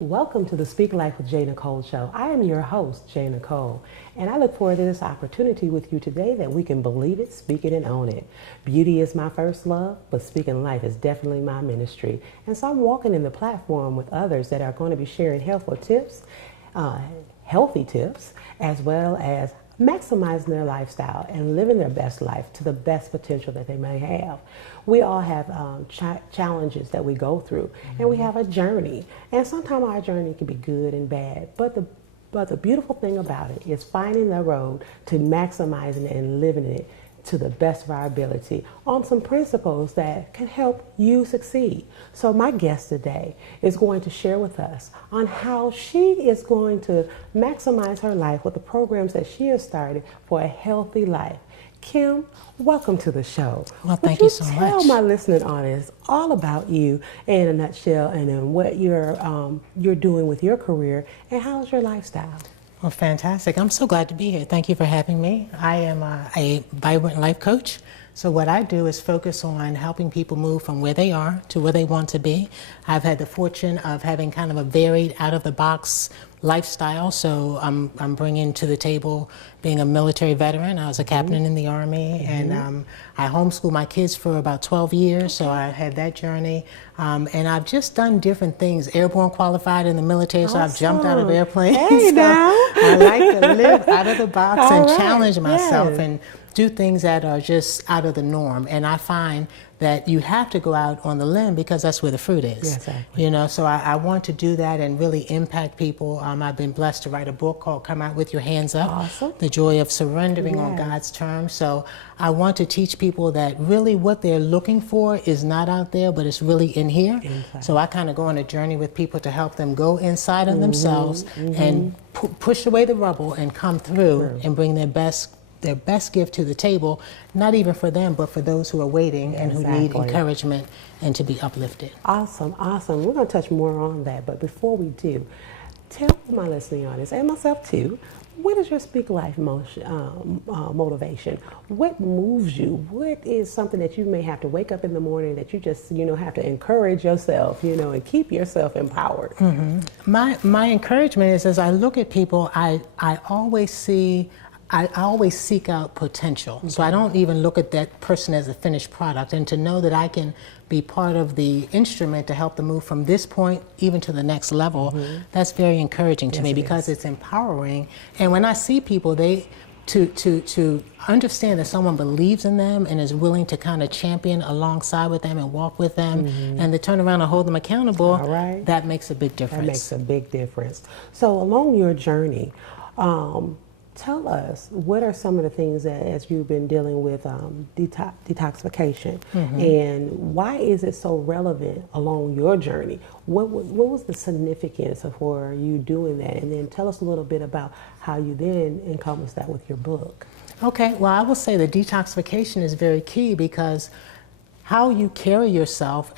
Welcome to the Speak Life with JNicolle show. I am your host, JNicolle, and I look forward to this opportunity with you today that we can believe it, speak it, and own it. Beauty is my first love, but speaking life is definitely my ministry. And so I'm walking in the platform with others that are going to be sharing helpful tips, healthy tips, as well as maximizing their lifestyle and living their best life to the best potential that they may have. We all have challenges that we go through, and we have a journey. And sometimes our journey can be good and bad, but the beautiful thing about it is finding the road to maximizing it and living it to the best of our ability on some principles that can help you succeed. So my guest today is going to share with us on how she is going to maximize her life with the programs that she has started for a healthy life. Kim, welcome to the show. Well, thank you so much. Tell my listening audience all about you in a nutshell, and then what you're doing with your career, and how's your lifestyle? Well, fantastic. I'm so glad to be here. Thank you for having me. I am a vibrant life coach. So what I do is focus on helping people move from where they are to where they want to be. I've had the fortune of having kind of a varied, out-of-the-box lifestyle. So I'm bringing to the table being a military veteran. I was a captain in the Army, and I homeschooled my kids for about 12 years, so I had that journey. And I've just done different things. Airborne qualified in the military, so I've jumped out of airplanes. Hey, so now. I like to live out of the box and challenge myself and do things that are just out of the norm. And I find that you have to go out on the limb because that's where the fruit is. Exactly. You know, so I want to do that and really impact people. I've been blessed to write a book called Come Out With Your Hands Up. Awesome. The Joy of Surrendering on God's Terms. So I want to teach people that really what they're looking for is not out there, but it's really in here. Inside. So I kind of go on a journey with people to help them go inside of themselves and push away the rubble and come through and bring their best gift to the table, not even for them, but for those who are waiting and who need encouragement and to be uplifted. Awesome, awesome. We're going to touch more on that, but before we do, tell my listening audience, and myself too, what is your Speak Life motivation? What moves you? What is something that you may have to wake up in the morning that you just, have to encourage yourself, and keep yourself empowered? My encouragement is, as I look at people, I always seek out potential. So I don't even look at that person as a finished product, and to know that I can be part of the instrument to help them move from this point even to the next level, that's very encouraging to me because it's empowering. And when I see people, to understand that someone believes in them and is willing to kind of champion alongside with them and walk with them and to turn around and hold them accountable, that makes a big difference. That makes a big difference. So along your journey, tell us, what are some of the things that, as you've been dealing with detoxification, and why is it so relevant along your journey? What was the significance for you doing that? And then tell us a little bit about how you then encompass that with your book. Okay, well, I will say that detoxification is very key because how you carry yourself,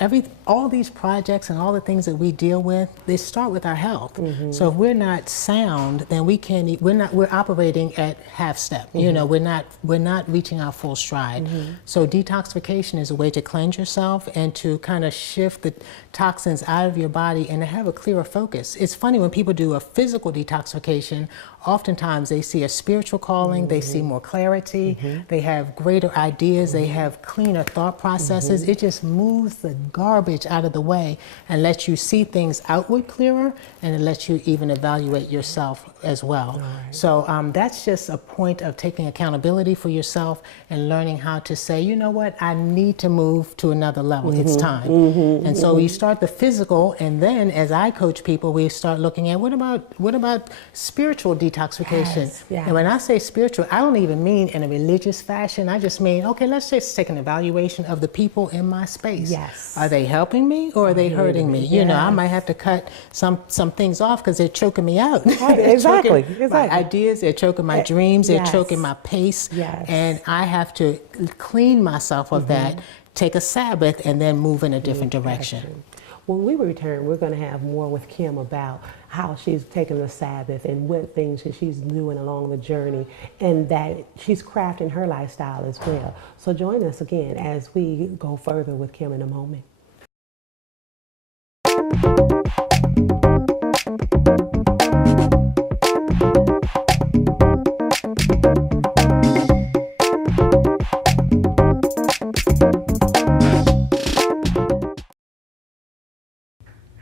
all these projects and all the things that we deal with, they start with our health. So if we're not sound, then we're operating at half step. We're not reaching our full stride. So detoxification is a way to cleanse yourself and to kind of shift the toxins out of your body and to have a clearer focus. It's funny when people do a physical detoxification, oftentimes they see a spiritual calling, they see more clarity, they have greater ideas, they have cleaner thought processes. It just moves the garbage out of the way and lets you see things outward clearer, and it lets you even evaluate yourself as well. So that's just a point of taking accountability for yourself and learning how to say, you know what, I need to move to another level. It's time. And so you start the physical, and then as I coach people, we start looking at what about spiritual detoxification? And when I say spiritual, I don't even mean in a religious fashion. I just mean, okay, let's just take an evaluation of the people people in my space. Yes. Are they helping me or are they hurting me? You know, I might have to cut some things off because they're choking me out. Right, exactly. My ideas, they're choking my dreams, they're Yes. choking my pace. Yes. And I have to clean myself of that, take a Sabbath, and then move in a different direction. When we return, we're going to have more with Kim about how she's taking the Sabbath and what things that she's doing along the journey, and that she's crafting her lifestyle as well. So join us again as we go further with Kim in a moment.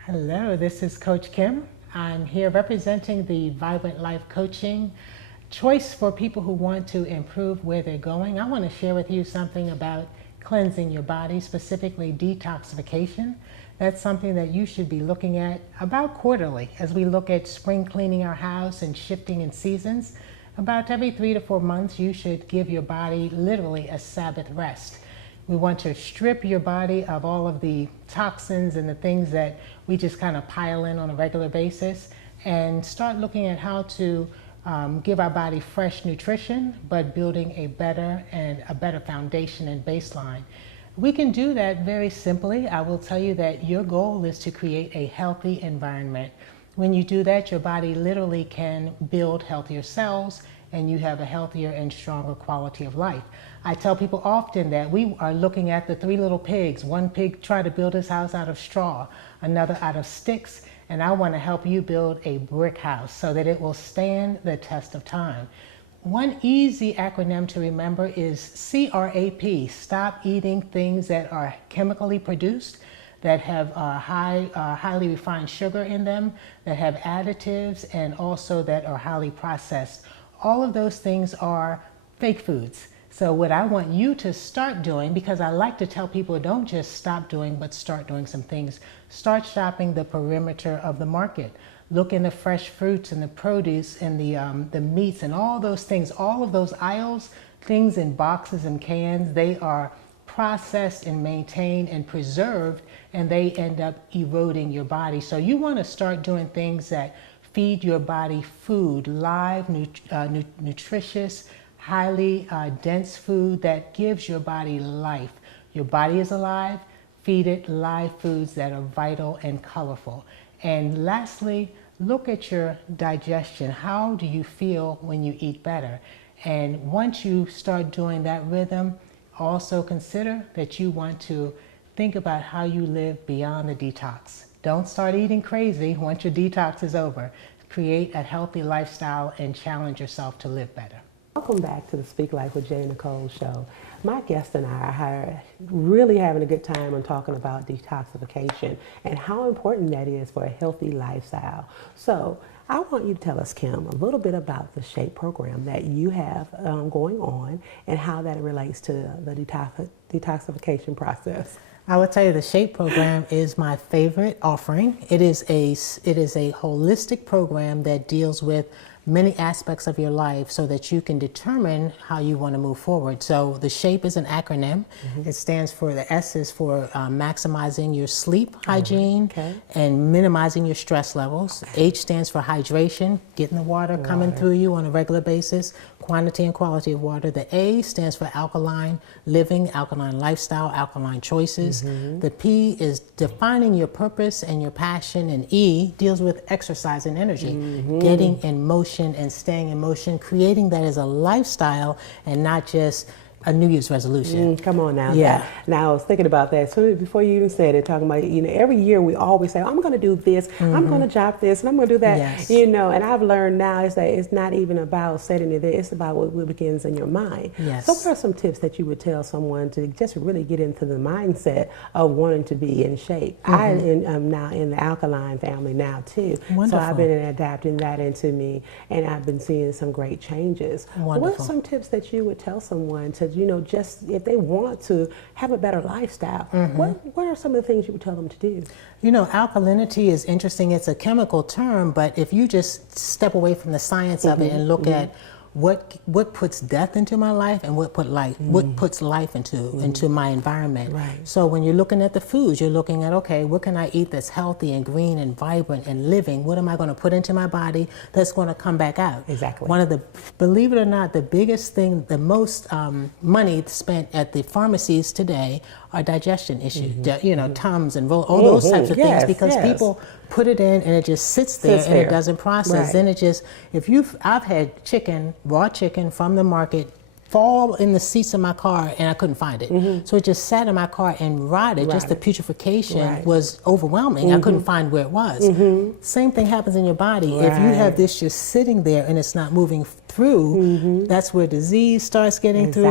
Hello, this is Coach Kim. I'm here representing the Vibrant Life Coaching choice for people who want to improve where they're going. I want to share with you something about cleansing your body, specifically detoxification. That's something that you should be looking at about quarterly as we look at spring cleaning our house and shifting in seasons. About every 3 to 4 months, you should give your body literally a Sabbath rest. We want to strip your body of all of the toxins and the things that we just kind of pile in on a regular basis, and start looking at how to give our body fresh nutrition, but building a better foundation and baseline. We can do that very simply. I will tell you that your goal is to create a healthy environment. When you do that, your body literally can build healthier cells, and you have a healthier and stronger quality of life. I tell people often that we are looking at the 3 little pigs. One pig tried to build his house out of straw, another out of sticks, and I want to help you build a brick house so that it will stand the test of time. One easy acronym to remember is CRAP. Stop eating things that are chemically produced, that have highly refined sugar in them, that have additives, and also that are highly processed. All of those things are fake foods. So what I want you to start doing, because I like to tell people don't just stop doing, but start doing some things. Start shopping the perimeter of the market. Look in the fresh fruits and the produce and the meats and all those things. All of those aisles, things in boxes and cans, they are processed and maintained and preserved, and they end up eroding your body. So you want to start doing things that feed your body food, live, nutritious, highly dense food that gives your body life. Your body is alive, feed it live foods that are vital and colorful. And lastly, look at your digestion. How do you feel when you eat better? And once you start doing that rhythm, also consider that you want to think about how you live beyond the detox. Don't start eating crazy once your detox is over. Create a healthy lifestyle and challenge yourself to live better. Welcome back to the Speak Life with JNicolle show. My guest and I are really having a good time on talking about detoxification and how important that is for a healthy lifestyle. So I want you to tell us, Kim, a little bit about the SHAPE program that you have going on and how that relates to the detoxification process. I would tell you the SHAPE program is my favorite offering. It is a holistic program that deals with many aspects of your life so that you can determine how you want to move forward. So the SHAPE is an acronym. It stands for, the S is for maximizing your sleep hygiene and minimizing your stress levels. H stands for hydration, getting the water coming through you on a regular basis, quantity and quality of water. The A stands for alkaline living, alkaline lifestyle, alkaline choices. The P is defining your purpose and your passion, and E deals with exercise and energy, getting in motion and staying in motion, creating that as a lifestyle and not just a New Year's resolution. Come on now. Yeah. Now I was thinking about that. So before you even said it, talking about, every year we always say, I'm going to do this, I'm going to drop this, and I'm going to do that. Yes. And I've learned now is that it's not even about setting it there. It's about what begins in your mind. Yes. So what are some tips that you would tell someone to just really get into the mindset of wanting to be in shape? I am now in the alkaline family now too. Wonderful. So I've been adapting that into me, and I've been seeing some great changes. Wonderful. What are some tips that you would tell someone to, just if they want to have a better lifestyle, what are some of the things you would tell them to do? Alkalinity is interesting. It's a chemical term, but if you just step away from the science of it and look at what puts death into my life and what puts life into my environment. Right. So when you're looking at the foods, you're looking at, okay, what can I eat that's healthy and green and vibrant and living? What am I going to put into my body that's going to come back out? Exactly. One of the, believe it or not, the biggest thing, the most money spent at the pharmacies today are digestion issues, Tums and all those types of things, because people put it in and it just sits there and it doesn't process. Right. Then it just, I've had chicken, raw chicken from the market, fall in the seats of my car and I couldn't find it. So it just sat in my car and rotted. Just the putrefaction was overwhelming. I couldn't find where it was. Same thing happens in your body. If you have this just sitting there and it's not moving through, that's where disease starts getting through,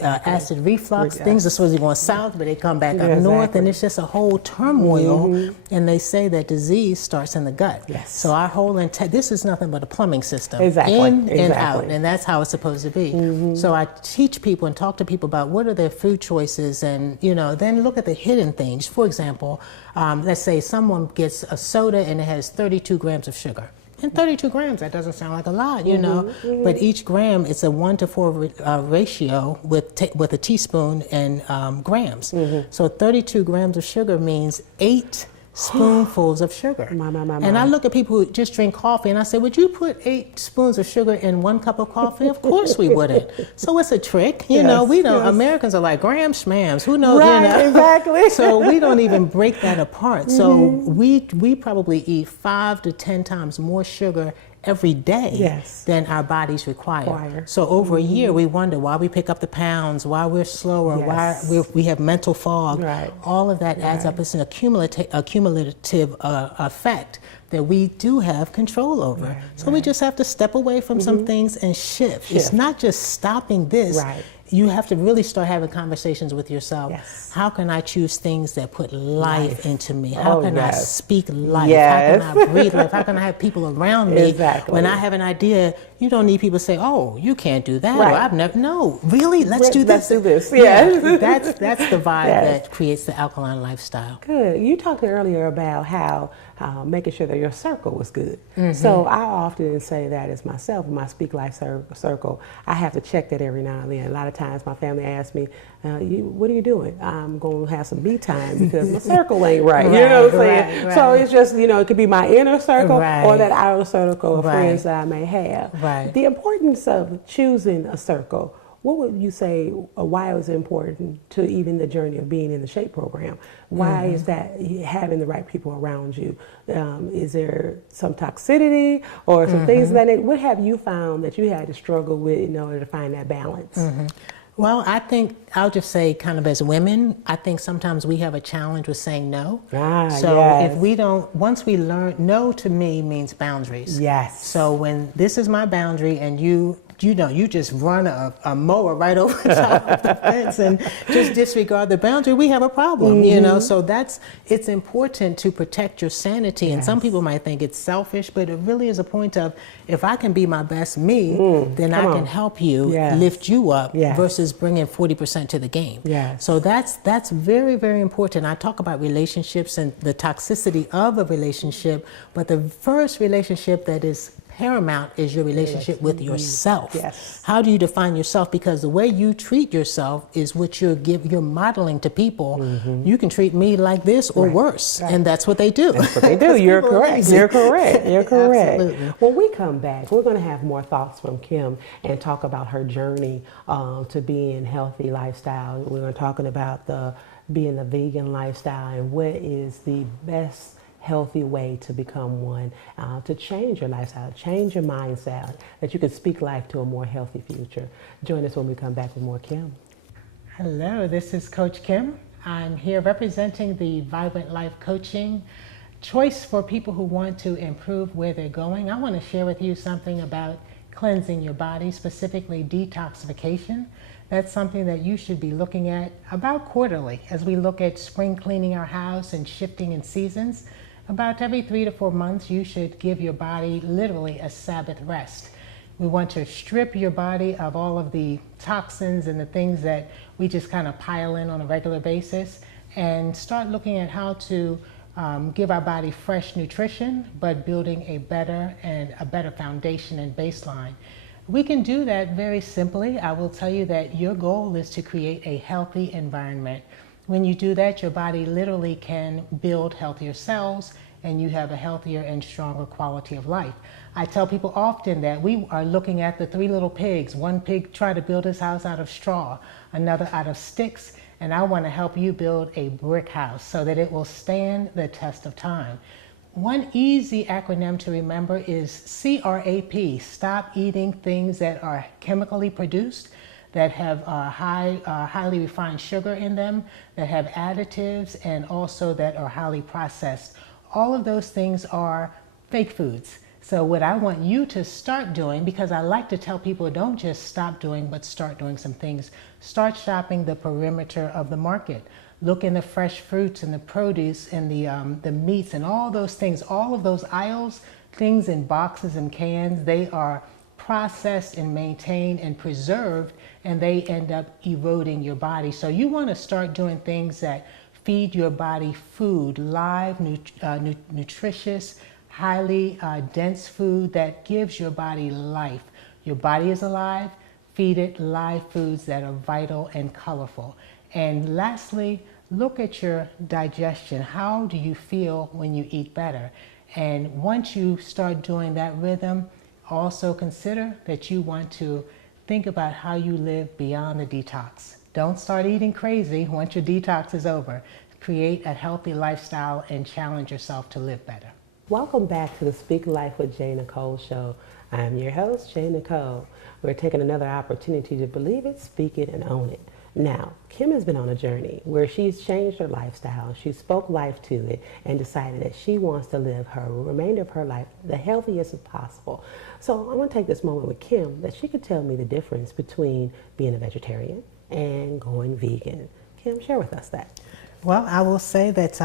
acid reflux. Things are supposed to be going south, but they come back up north, and it's just a whole turmoil. And they say that disease starts in the gut. So our whole this is nothing but a plumbing system, in and out, and that's how it's supposed to be. So I teach people and talk to people about what are their food choices, and then look at the hidden things. For example, let's say someone gets a soda and it has 32 grams of sugar. And 32 grams, that doesn't sound like a lot, but each gram, it's a 1-to-4 ratio with a teaspoon and grams. So 32 grams of sugar means 8 spoonfuls of sugar. And I look at people who just drink coffee and I say, would you put 8 spoons of sugar in 1 cup of coffee? Of course we wouldn't. So it's a trick. We don't, Americans are like grams, schmams, who knows? Exactly. So we don't even break that apart. So we probably eat 5 to 10 times more sugar every day than our bodies require. So over a year, we wonder why we pick up the pounds, why we're slower, why we have mental fog. All of that adds up. It's an accumulative effect that we do have control over. So we just have to step away from some things and shift. It's not just stopping this. You have to really start having conversations with yourself. How can I choose things that put life into me? How can I speak life? How can I breathe life? How can I have people around me? When I have an idea, you don't need people to say, oh, you can't do that. Or I've never, no, really? Let's do this. That's the vibe that creates the alkaline lifestyle. Good. You talked earlier about how making sure that your circle was good. So I often say that as myself, in my Speak Life circle, I have to check that every now and then. A lot of times my family asks me, what are you doing? I'm going to have some me time because my circle ain't right. You know what I'm saying? So it's just, it could be my inner circle or that outer circle of friends that I may have. The importance of choosing a circle. What would you say, why it was important to even the journey of being in the SHAPE program? Why is that having the right people around you? Is there some toxicity or some things that what have you found that you had to struggle with in order to find that balance? Well, I think I'll just say kind of as women, I think sometimes we have a challenge with saying no. If we don't, once we learn, no to me means boundaries. So when this is my boundary and you just run a mower right over top of the fence and just disregard the boundary, we have a problem, So it's important to protect your sanity. And some people might think it's selfish, but it really is a point of, if I can be my best me, then I can help you lift you up versus bringing 40% to the game. So that's very, very important. I talk about relationships and the toxicity of a relationship, but the first relationship that is paramount is your relationship with yourself. How do you define yourself? Because the way you treat yourself is what you're modeling to people. You can treat me like this or worse, and that's what they do. That's what they do. You're correct. You're correct. You're correct. Absolutely. When we come back, we're going to have more thoughts from Kim and talk about her journey to being healthy lifestyle. We're going to talk about being the vegan lifestyle and what is the best healthy way to become one, to change your lifestyle, change your mindset, that you can speak life to a more healthy future. Join us when we come back with more Kim. Hello, this is Coach Kim. I'm here representing the Vibrant Life Coaching choice for people who want to improve where they're going. I want to share with you something about cleansing your body, specifically detoxification. That's something that you should be looking at about quarterly as we look at spring cleaning our house and shifting in seasons. About every 3 to 4 months, you should give your body literally a Sabbath rest. We want to strip your body of all of the toxins and the things that we just kind of pile in on a regular basis, and start looking at how to give our body fresh nutrition, but building a better foundation and baseline. We can do that very simply. I will tell you that your goal is to create a healthy environment. When you do that, your body literally can build healthier cells and you have a healthier and stronger quality of life. I tell people often that we are looking at the three little pigs. One pig tried to build his house out of straw, another out of sticks, and I want to help you build a brick house so that it will stand the test of time. One easy acronym to remember is CRAP, stop eating things that are chemically produced, that have highly refined sugar in them, that have additives, and also that are highly processed. All of those things are fake foods. So what I want you to start doing, because I like to tell people don't just stop doing, but start doing some things. Start shopping the perimeter of the market. Look in the fresh fruits and the produce and the meats and all those things, all of those aisles, things in boxes and cans, they are processed and maintained and preserved, and they end up eroding your body. So you want to start doing things that feed your body food, live, nutritious, highly dense food that gives your body life. Your body is alive, feed it live foods that are vital and colorful. And lastly, look at your digestion. How do you feel when you eat better? And once you start doing that rhythm, also consider that you want to think about how you live beyond the detox. Don't start eating crazy once your detox is over. Create a healthy lifestyle and challenge yourself to live better. Welcome back to the Speak Life with JNicolle show. I'm your host, JNicolle. We're taking another opportunity to believe it, speak it, and own it. Now, Kim has been on a journey where she's changed her lifestyle. She spoke life to it and decided that she wants to live her remainder of her life the healthiest as possible. So I want to take this moment with Kim that she could tell me the difference between being a vegetarian and going vegan. Kim, share with us that. Well, I will say that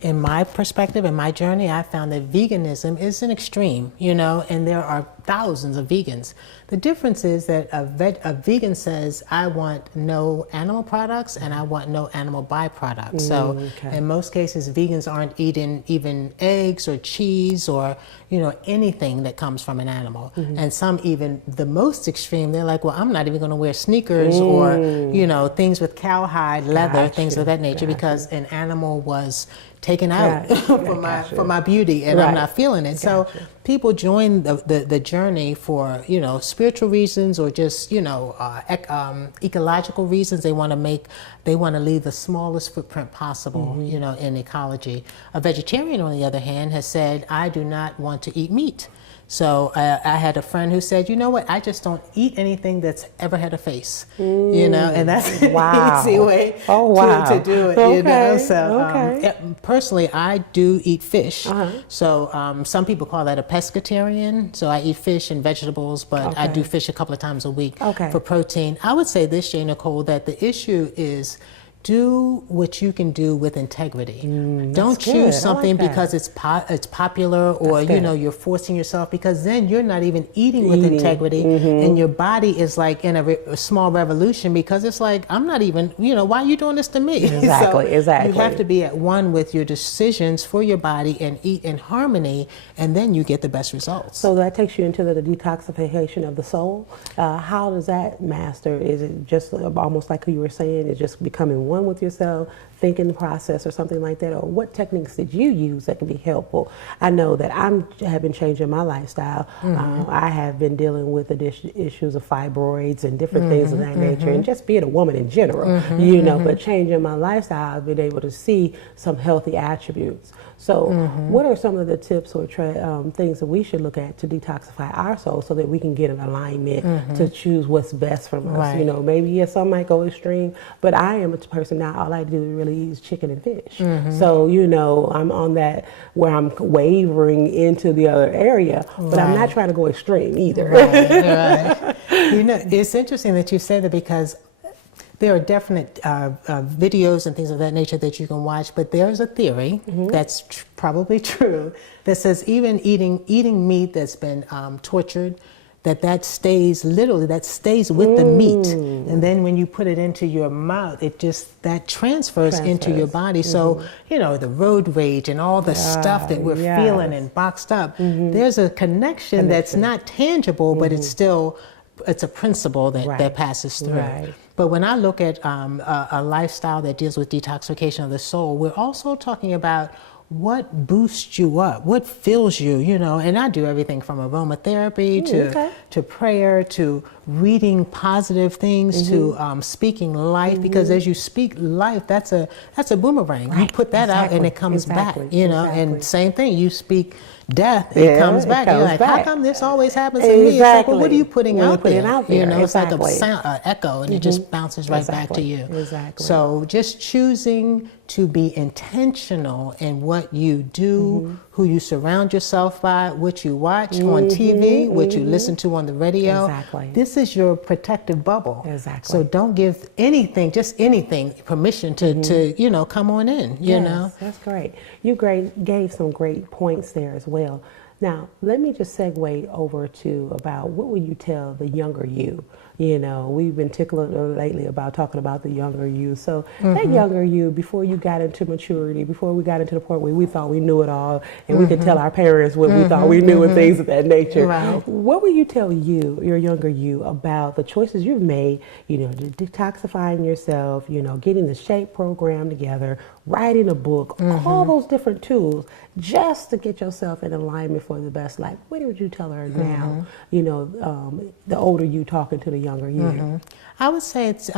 in my perspective, in my journey, I found that veganism is an extreme, and there are thousands of vegans. The difference is that a vegan says, I want no animal products and I want no animal byproducts. So in most cases, vegans aren't eating even eggs or cheese or, anything that comes from an animal. And some even the most extreme, they're like, well, I'm not even going to wear sneakers or, things with cowhide, leather, things of that nature, because an animal was taken out for my beauty and I'm not feeling it. So people join the journey for spiritual reasons or just ecological reasons. They want to leave the smallest footprint possible in ecology. A vegetarian, on the other hand, has said, I do not want to eat meat. So I had a friend who said, you know what, I just don't eat anything that's ever had a face, and that's an easy way to do it, So personally, I do eat fish. So some people call that a pescatarian. So I eat fish and vegetables, but I do fish a couple of times a week for protein. I would say this, JNicolle, that the issue is do what you can do with integrity. Don't choose something because it's popular or you're forcing yourself, because then you're not even eating with integrity and your body is like in a small revolution, because it's like, I'm not even, why are you doing this to me? Exactly. You have to be at one with your decisions for your body and eat in harmony, and then you get the best results. So that takes you into the detoxification of the soul. How does that master? Is it just almost like you were saying, it's just becoming one with yourself, thinking the process or something like that? Or what techniques did you use that can be helpful? I know that I have been changing my lifestyle. I have been dealing with the issues of fibroids and different things of that nature, and just being a woman in general, but changing my lifestyle, I've been able to see some healthy attributes. So what are some of the tips or things that we should look at to detoxify our soul so that we can get an alignment to choose what's best from us? Maybe some might go extreme, but I am a person now, all I do really eat is chicken and fish. So, I'm on that where I'm wavering into the other area, but I'm not trying to go extreme either. It's interesting that you say that, because there are definite videos and things of that nature that you can watch, but there's a theory that's probably true that says even eating meat that's been tortured, that stays literally, that stays with the meat. And then when you put it into your mouth, it just, that transfers into your body. So, you know, the road rage and all the stuff that we're feeling and boxed up, there's a connection that's not tangible, but it's still, it's a principle that passes through. But when I look at a lifestyle that deals with detoxification of the soul, we're also talking about what boosts you up, what fills you, you know, and I do everything from aromatherapy to prayer, to reading positive things, to speaking life, because as you speak life, that's a boomerang. You put that out and it comes back, you know, and same thing, you speak death, it comes back. You're like, how come this always happens to me? It's like, well, what are you putting out there? You know, it's like a sound, echo, and it just bounces right back to you. So just choosing to be intentional in what you do, who you surround yourself by, what you watch on TV, what you listen to on the radio. This is your protective bubble. So don't give anything, just anything, permission to you know, come on in, you know. That's great. You gave some great points there as well. Now, let me just segue over to about what would you tell the younger you? You know, we've been tickled lately about talking about the younger you. So that younger you, before you got into maturity, before we got into the point where we thought we knew it all and we could tell our parents what we thought we knew and things of that nature. What would you tell your younger you, about the choices you've made, you know, detoxifying yourself, you know, getting the SHAPE program together, writing a book, all those different tools just to get yourself in alignment for the best life? What would you tell her now, you know, the older you talking to the younger you? I would say it's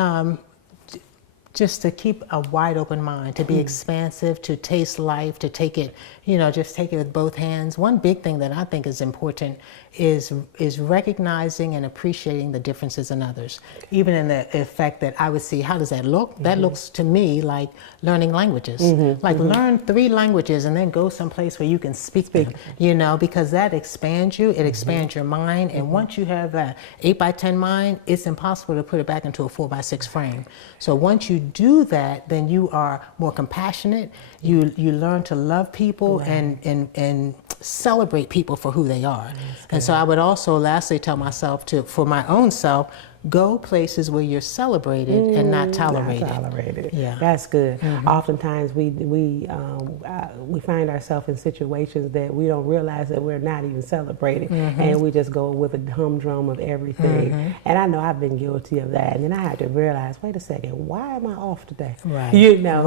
just to keep a wide open mind, to be expansive, to taste life, to take it, you know, just take it with both hands. One big thing that I think is important is recognizing and appreciating the differences in others. Even in the effect that I would see, how does that look? That looks to me like learning languages. Like learn 3 languages and then go someplace where you can speak them, you know, because that expands you, it expands your mind. And once you have that 8x10 mind, it's impossible to put it back into a 4x6 frame. So once you do that, then you are more compassionate. You learn to love people and celebrate people for who they are. And so I would also lastly tell myself for my own self, go places where you're celebrated and not tolerated. Yeah, that's good. Oftentimes we find ourselves in situations that we don't realize that we're not even celebrated, and we just go with a humdrum of everything. And I know I've been guilty of that. And then I had to realize, wait a second, why am I off today? You know,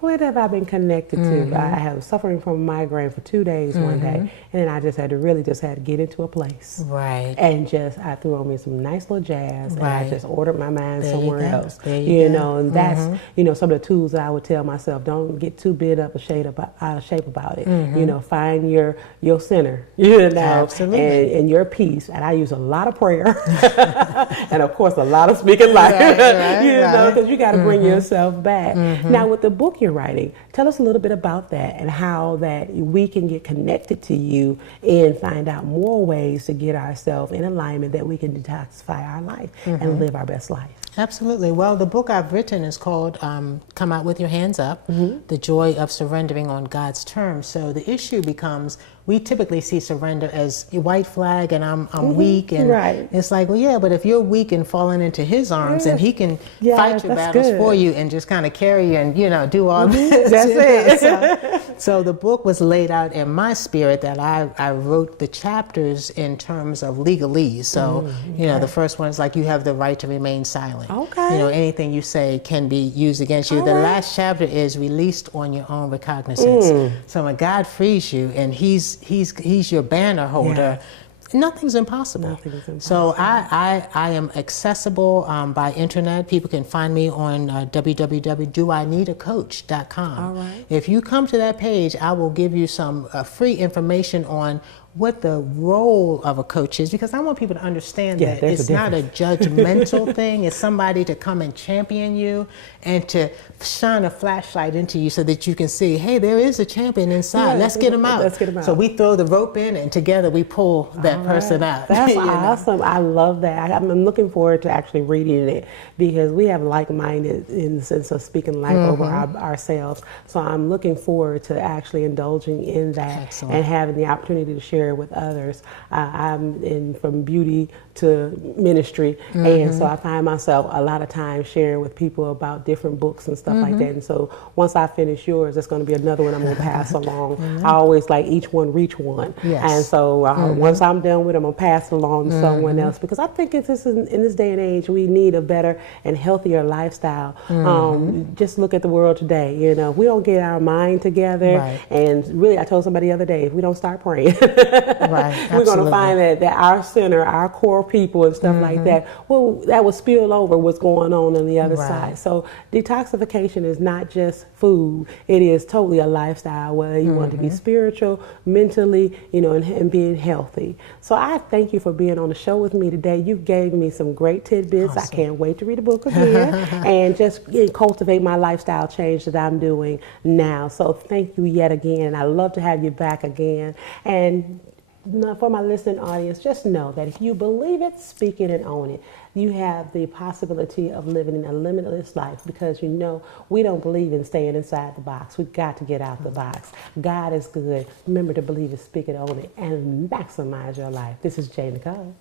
what have I been connected to? I was suffering from a migraine for 2 days one day, and then I just had to get into a place, and I threw on me some nice little jazz. And I just ordered my mind somewhere else. You know, and that's, you know, some of the tools that I would tell myself, don't get too bent up or out of shape about it. You know, find your center, you know, and your peace. And I use a lot of prayer and of course a lot of speaking life, you know, because you got to bring yourself back. Now with the book you're writing, tell us a little bit about that and how that we can get connected to you and find out more ways to get ourselves in alignment that we can detoxify our life and live our best life. Absolutely. Well, the book I've written is called Come Out With Your Hands Up, The Joy of Surrendering on God's Terms. So the issue becomes, we typically see surrender as a white flag and I'm weak. And it's like, well, yeah, but if you're weak and falling into his arms and he can fight your battles for you and just kind of carry you and, you know, do all this. That's it. So the book was laid out in my spirit that I wrote the chapters in terms of legalese. So, you know, the first one is like, you have the right to remain silent. You know, anything you say can be used against you. The last chapter is released on your own recognizance. So when God frees you and he's your banner holder, nothing's impossible. So I am accessible by internet. People can find me on www.doineedacoach.com. If you come to that page, I will give you some free information on what the role of a coach is, because I want people to understand that it's not a judgmental thing. It's somebody to come and champion you and to shine a flashlight into you so that you can see, hey, there is a champion inside. Let's get him out. So we throw the rope in and together we pull that person out. That's awesome. I love that. I'm looking forward to actually reading it because we have like-minded in the sense of speaking life over ourselves. So I'm looking forward to actually indulging in that and having the opportunity to share share with others. I'm in from beauty to ministry, and so I find myself a lot of times sharing with people about different books and stuff like that. And so once I finish yours, it's going to be another one I'm going to pass along. I always like each one reach one. Yes. And so once I'm done with it, I'm going to pass it along to someone else, because I think in this day and age, we need a better and healthier lifestyle. Just look at the world today. You know, if we don't get our mind together, and really, I told somebody the other day, if we don't start praying, we're going to find that our center, our core people and stuff like that, well, that will spill over what's going on the other side. So detoxification is not just food. It is totally a lifestyle, whether you want to be spiritual, mentally, you know, and being healthy. So I thank you for being on the show with me today. You gave me some great tidbits. Awesome. I can't wait to read the book again and just cultivate my lifestyle change that I'm doing now. So thank you yet again. I love to have you back again. And for my listening audience, just know that if you believe it, speak it, and own it, you have the possibility of living a limitless life, because you know we don't believe in staying inside the box. We've got to get out the box. God is good. Remember to believe it, speak it, own it, and maximize your life. This is JNicolle.